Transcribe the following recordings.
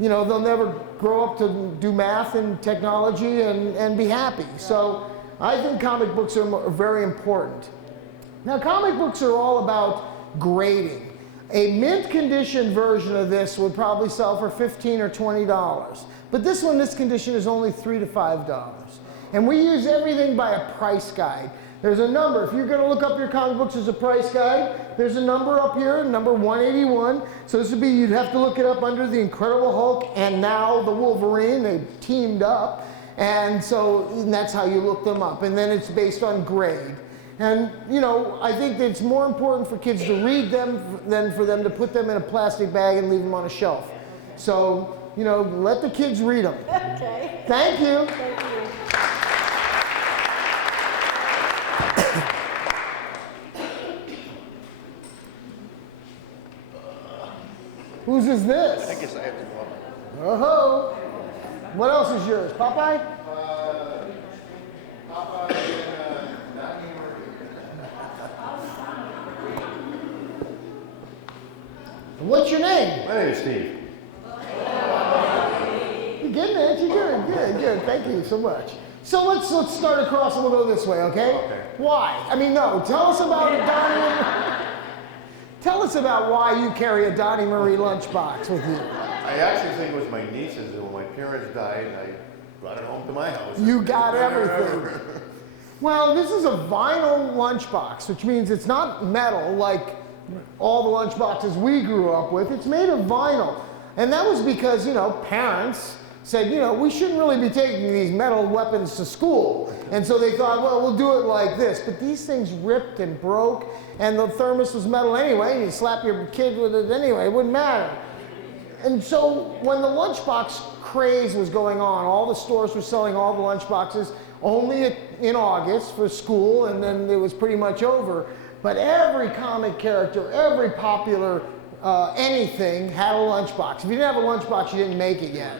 you know, they'll never grow up to do math and technology and be happy. So I think comic books are very important. Now, comic books are all about grading. A mint condition version of this would probably sell for $15 or $20. But this one, this condition, is only $3 to $5. And we use everything by a price guide. There's a number. If you're going to look up your comic books as a price guide, there's a number up here, number 181. So this would be, you'd have to look it up under the Incredible Hulk and now the Wolverine. They teamed up. And so that's how you look them up. And then it's based on grade. And, you know, I think that it's more important for kids to read them than for them to put them in a plastic bag and leave them on a shelf. So, you know, let the kids read them. Okay. Thank you. Thank you. Whose is this? I guess I have to go up. Oh-ho. What else is yours? Popeye? Popeye and Donnie What's your name? My name is Steve. You're getting it. You're good. Thank you so much. So let's start across and we'll go this way, okay? Okay. Why? I mean, no. Tell us about Donnie. Tell us about why you carry a Donnie Marie lunchbox with you. I actually think it was my nieces, and when my parents died, I brought it home to my house. You got everything. Well, this is a vinyl lunchbox, which means it's not metal like all the lunchboxes we grew up with. It's made of vinyl. And that was because, you know, parents said, you know, we shouldn't really be taking these metal weapons to school. And so they thought, well, we'll do it like this. But these things ripped and broke, and the thermos was metal anyway, and you slap your kid with it anyway, it wouldn't matter. And so when the lunchbox craze was going on, all the stores were selling all the lunchboxes only in August for school, and then it was pretty much over. But every comic character, every popular anything had a lunchbox. If you didn't have a lunchbox, you didn't make it yet.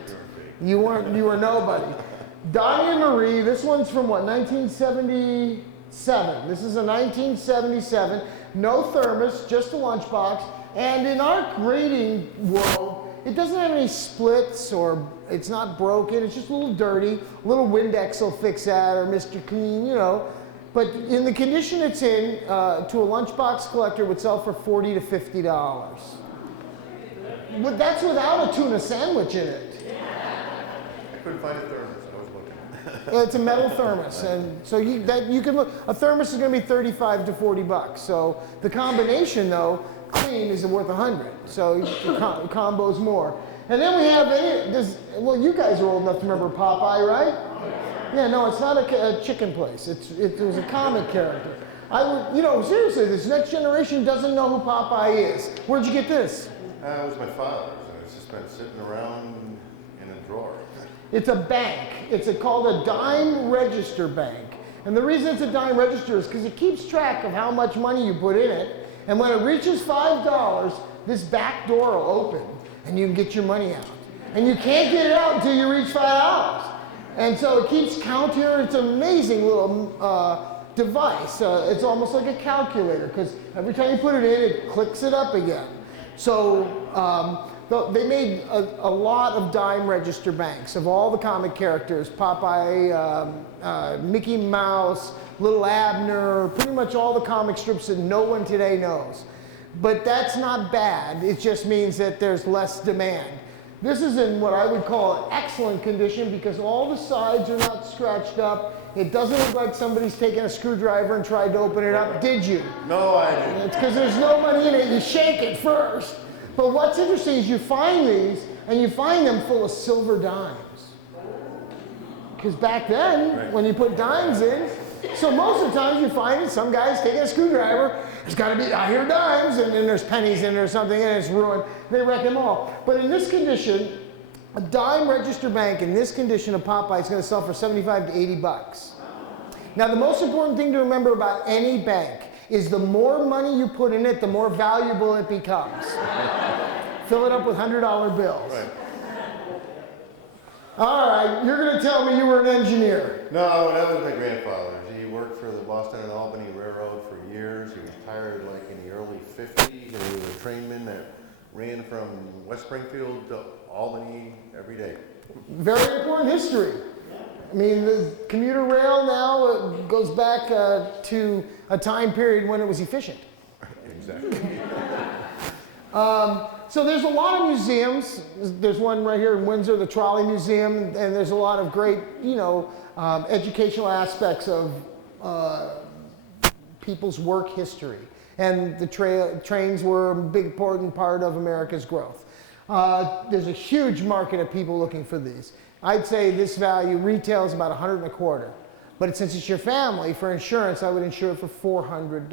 You were nobody. Donnie and Marie, this one's from what, 1977. This is a 1977, no thermos, just a lunchbox. And in our grading world, it doesn't have any splits or it's not broken. It's just a little dirty. A little Windex will fix that, or Mr. Clean, you know. But in the condition it's in, to a lunchbox collector would sell for $40 to $50. But that's without a tuna sandwich in it. I couldn't find a thermos. I was looking. It's a metal thermos, and so you can look. A thermos is going to be $35 to $40. So the combination, though, clean is worth $100. So the combo's more. And then we have well, you guys are old enough to remember Popeye, right? Yeah, no, it's not a chicken place. It was a comic character. You know, seriously, this next generation doesn't know who Popeye is. Where'd you get this? It was my father's, and it's just been sitting around in a drawer. It's a bank. It's called a dime register bank. And the reason it's a dime register is because it keeps track of how much money you put in it. And when it reaches $5, this back door will open and you can get your money out. And you can't get it out until you reach $5. And so it keeps count here. It's an amazing little device. It's almost like a calculator because every time you put it in, it clicks it up again. So they made a lot of dime register banks of all the comic characters, Popeye, Mickey Mouse, Little Abner, pretty much all the comic strips that no one today knows. But that's not bad. It just means that there's less demand. This is in what I would call an excellent condition because all the sides are not scratched up. It doesn't look like somebody's taken a screwdriver and tried to open it up. Did you? No, I didn't. It's because there's no money in it. You shake it first. But what's interesting is you find these, and you find them full of silver dimes. Because back then, when you put dimes in, so most of the times you find it, some guy's taking a screwdriver, it's got to be, I hear dimes, and then there's pennies in it or something, and it's ruined. They wreck them all. But in this condition, a dime register bank in this condition of Popeye is going to sell for $75 to $80. Now, the most important thing to remember about any bank is the more money you put in it, the more valuable it becomes. Fill it up with $100 bills. Right. All right, you're going to tell me you were an engineer. No, that was my grandfather. He worked for the Boston and Albany Railroad for years. He retired like in the early 50s, and he was a trainman that ran from West Springfield Albany every day. Very important history. I mean, the commuter rail now goes back to a time period when it was efficient. Exactly. So there's a lot of museums. There's one right here in Windsor, the Trolley Museum, and there's a lot of great, educational aspects of people's work history. And the trains were a big important part of America's growth. There's a huge market of people looking for these. I'd say this value retail is about $125. But since it's your family, for insurance, I would insure it for $400.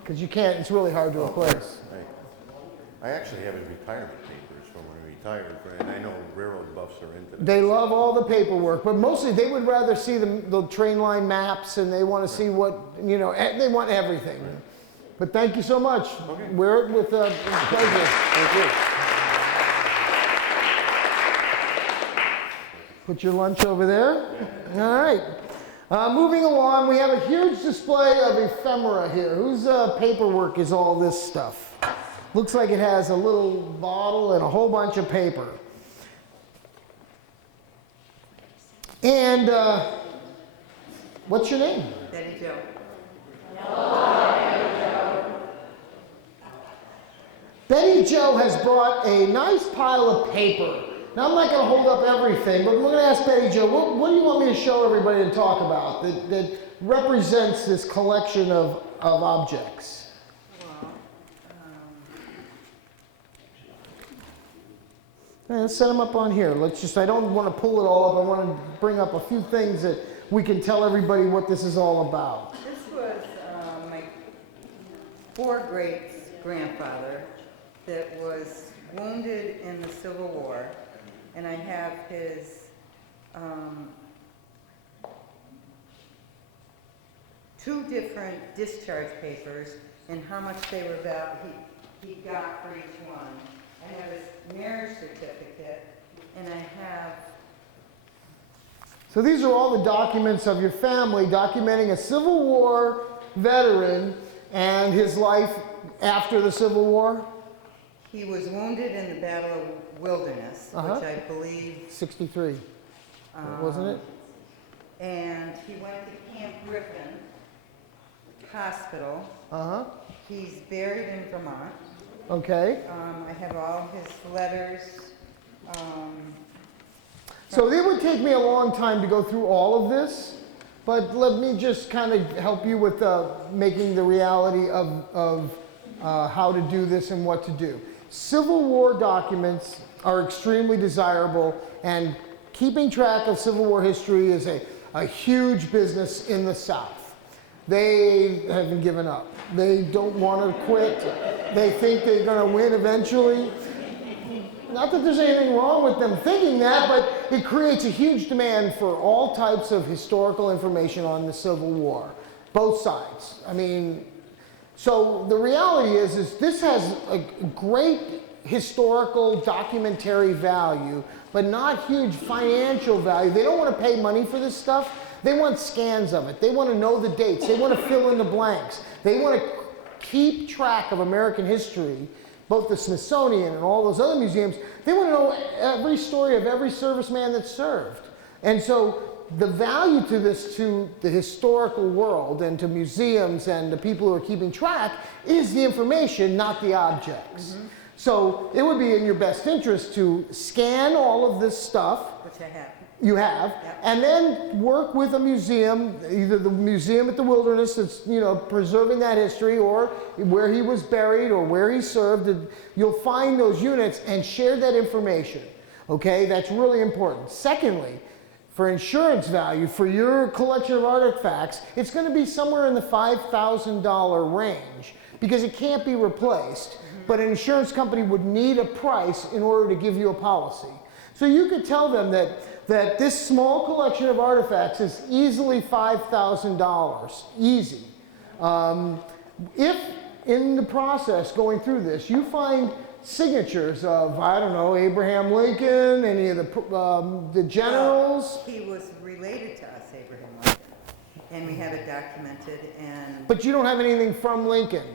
Because you can't, it's really hard to replace. Right. I actually have his retirement papers from when he retired, and I know railroad buffs are into that. They love all the paperwork, but mostly they would rather see the train line maps, and they want to see what, they want everything. Right. But thank you so much. Okay. Wear it with pleasure. Thank you. Put your lunch over there. All right. Moving along, we have a huge display of ephemera here. Whose paperwork is all this stuff? Looks like it has a little bottle and a whole bunch of paper. And what's your name? Betty Jo. Betty Jo has brought a nice pile of paper. Now, I'm not going to hold up everything, but we're going to ask Betty Jo, what do you want me to show everybody and talk about that represents this collection of objects? Well, Let's set them up on here. I don't want to pull it all up. I want to bring up a few things that we can tell everybody what this is all about. this was my four-greats-grandfather that was wounded in the Civil War, and I have his two different discharge papers and how much they were he got for each one. I have his marriage certificate, and I have So these are all the documents of your family documenting a Civil War veteran and his life after the Civil War. he was wounded in the Battle of Wilderness, which I believe 63, wasn't it? and he went to Camp Griffin Hospital. He's buried in Vermont. Okay. I have all his letters. So it would take me a long time to go through all of this, but let me just kind of help you with making the reality of how to do this and what to do. Civil War documents are extremely desirable, and keeping track of Civil War history is a huge business in the South. They haven't given up. They don't want to quit. They think they're going to win eventually. Not that there's anything wrong with them thinking that, but it creates a huge demand for all types of historical information on the Civil War, both sides. I mean, so the reality is this has a great historical documentary value, but not huge financial value. They don't want to pay money for this stuff. They want scans of it. They want to know the dates. They want to fill in the blanks. They want to keep track of American history, both the Smithsonian and all those other museums. They want to know every story of every serviceman that served. And so the value to this, to the historical world and to museums and the people who are keeping track, is the information, not the objects. So it would be in your best interest to scan all of this stuff. Which I have. You have, Yep. and then work with a museum, either the museum at the Wilderness that's preserving that history, or where he was buried or where he served. And you'll find those units and share that information. Okay, that's really important. Secondly, for insurance value, for your collection of artifacts, it's going to be somewhere in the $5,000 range because it can't be replaced. But an insurance company would need a price in order to give you a policy. So you could tell them that this small collection of artifacts is easily $5,000, easy. If in the process going through this, you find signatures of, I don't know, Abraham Lincoln, any of the generals. He was related to us, Abraham Lincoln, and we have it documented. And But you don't have anything from Lincoln.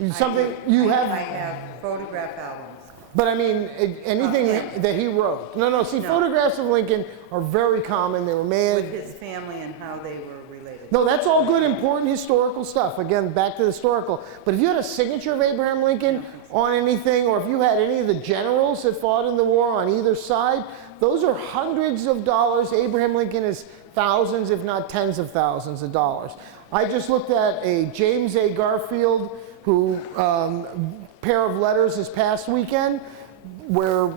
I Something do. you I have. have photograph albums. But I mean, anything that he wrote. No, see, No. photographs of Lincoln are very common. They were made. With his family and how they were related. No, that's all good, important historical stuff. Again, back to the historical. But if you had a signature of Abraham Lincoln on anything, or if you had any of the generals that fought in the war on either side, those are hundreds of dollars. Abraham Lincoln is thousands, if not tens of thousands of dollars. I just looked at a James A. Garfield, who pair of letters this past weekend, where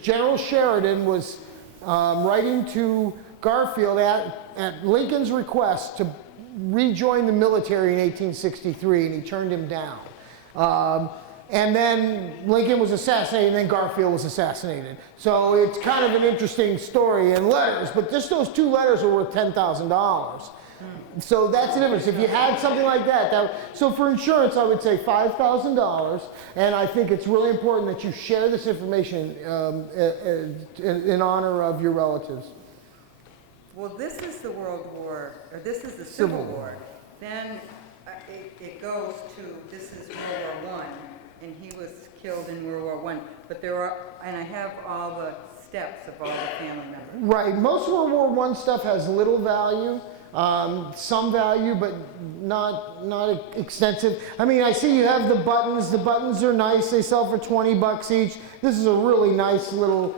General Sheridan was writing to Garfield at Lincoln's request to rejoin the military in 1863, and he turned him down. And then Lincoln was assassinated, and then Garfield was assassinated. So it's kind of an interesting story in letters, but just those two letters are worth $10,000. So that's the difference. If you had something like that, so for insurance, I would say $5,000, and I think it's really important that you share this information in honor of your relatives. Well, this is the World War, or this is the Civil War. Then it goes to, this is World War I, and he was killed in World War I. But there are, and I have all the steps of all the family members. Right. Most World War I stuff has little value. Some value, but not extensive. I mean, I see you have the buttons. The buttons are nice. They sell for $20 each. This is a really nice little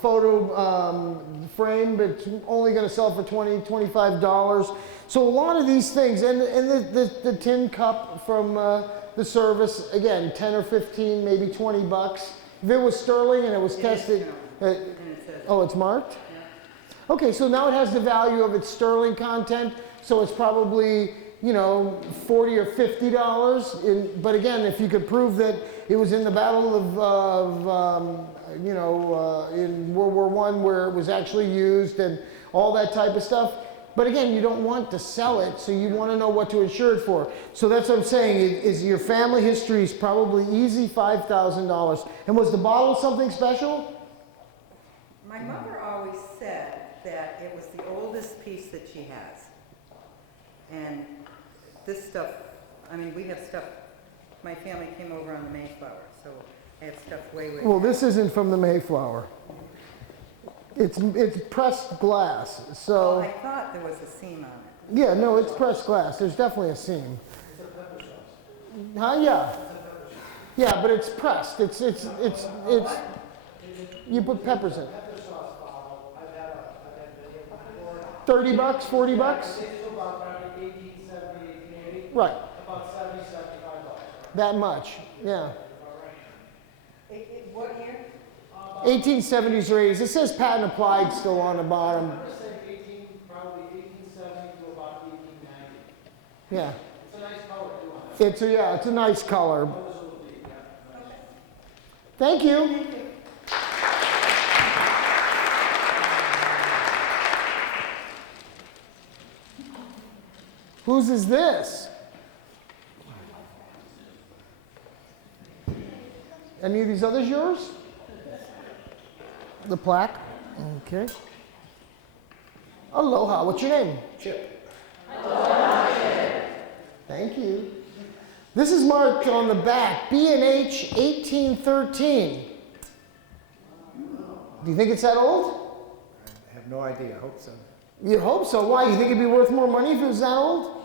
photo frame, but it's only going to sell for $20, $25. So a lot of these things, and the tin cup from the service, again, 10 or 15, maybe $20. If it was sterling and it was tested, oh, it's marked? Okay, so now it has the value of its sterling content, so it's probably, you know, $40 or $50. But again, if you could prove that it was in the Battle of in World War I where it was actually used and all that type of stuff. But again, you don't want to sell it, so you want to know what to insure it for. So that's what I'm saying, is your family history is probably easy $5,000. And was the bottle something special? My mother always said that it was the oldest piece that she has. And this stuff, I mean, we have stuff, my family came over on the Mayflower, so I have stuff way Well, this isn't from the Mayflower. It's pressed glass, so... Well, I thought there was a seam on it. Yeah, no, it's pressed glass. There's definitely a seam. Huh? Yeah. Yeah, but it's pressed. It's you put peppers in. $30, $40? Right. About $70, $75. That much, yeah. What year? 1870s or 80s. It says patent applied still on the bottom. I'm going to say probably 1870 to about 1890. Yeah. It's a nice color too on it. It's a nice color. Yeah. Thank you. Whose is this? Any of these others yours? The plaque? Okay. Aloha. What's your name? Chip. Thank you. This is marked on the back, B&H 1813. Do you think it's that old? I have no idea. I hope so. You hope so. Why? You think it'd be worth more money if it was that old?